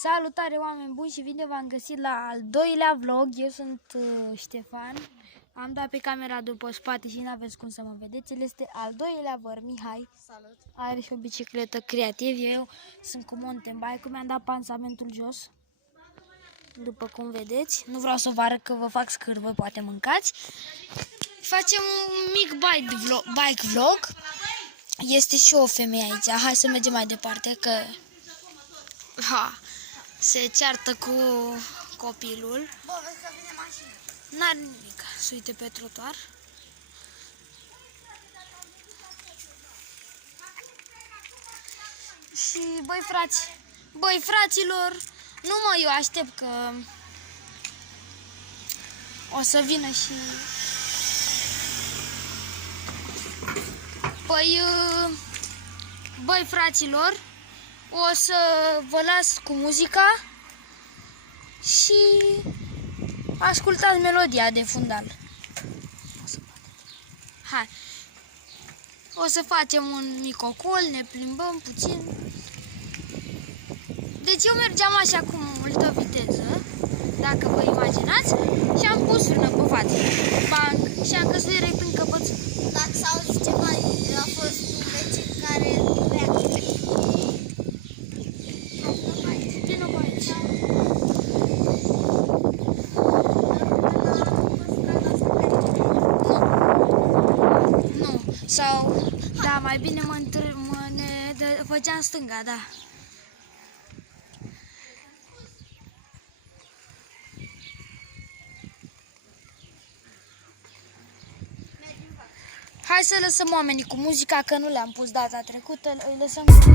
Salutare, oameni buni, și bine v-am găsit la al doilea vlog. Eu sunt Ștefan. Am dat pe camera după spate și n-aveți cum să mă vedeți. El este al doilea văr, Mihai. Salut. Are și o bicicletă creativ. Eu sunt cu mountain bike-ul, mi-am dat pansamentul jos. După cum vedeți. Nu vreau să vă arăt că vă fac scârbă, poate mâncați. Facem un mic bike vlog. Este și o femeie aici. Hai să mergem mai departe, că se ceartă cu copilul. Bă, vezi că vine mașina. N-are nimic. Se uite pe trotuar. Și băi fraților, nu mă, eu aștept că o să vină și... Băi fraților, o să vă las cu muzica și ascultați melodia de fundal. Hai. O să facem un mic ocol, ne plimbăm puțin. Deci eu mergeam așa cu multă viteză, dacă vă imaginați, și am pus frână pe față. Bang! Și am căzut direct în căpăț. Dacă s-auzi ceva, a fost un vecin care vrea. Vină pe aici. Nu. Sau, da, mai bine ne făceam stânga, da. Hai să lăsăm oamenii cu muzica, că nu le-am pus data trecută, îi lăsăm cu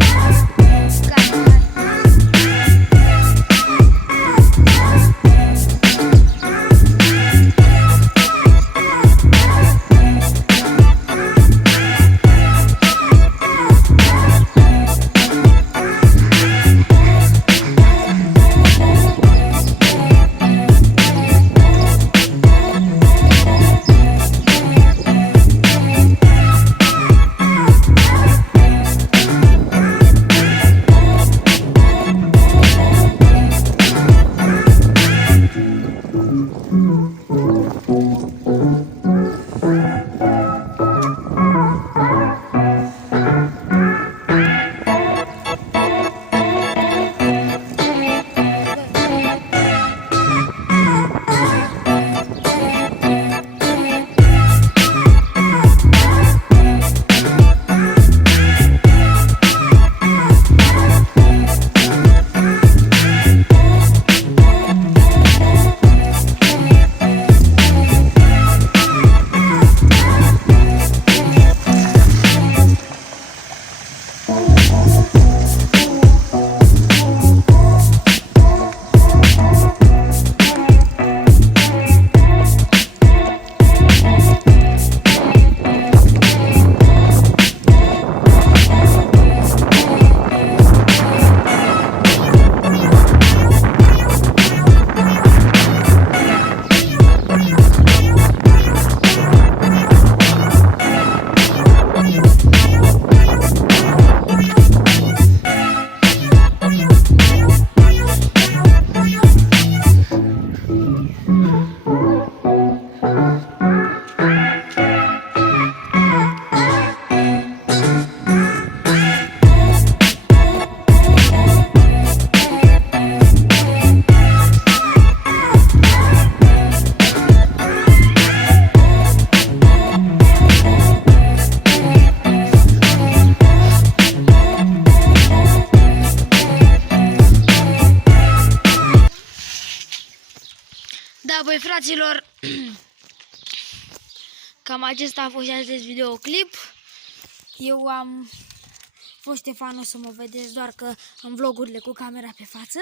muzica. Da, băi fraților, cam acesta a fost și acest videoclip. Eu am fost Ștefan, o să mă vedeți doar că în vlogurile cu camera pe față.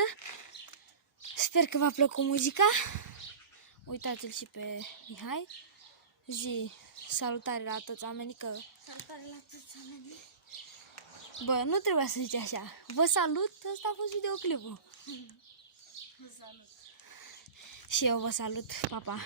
Sper că v-a plăcut muzica. Uitați-l și pe Mihai. Zi salutare la toți oamenii, că... Salutare la toți oamenii. Bă, nu trebuia să zici așa. Vă salut, ăsta a fost videoclipul. Vă salut. Și eu vă salut, pa, pa.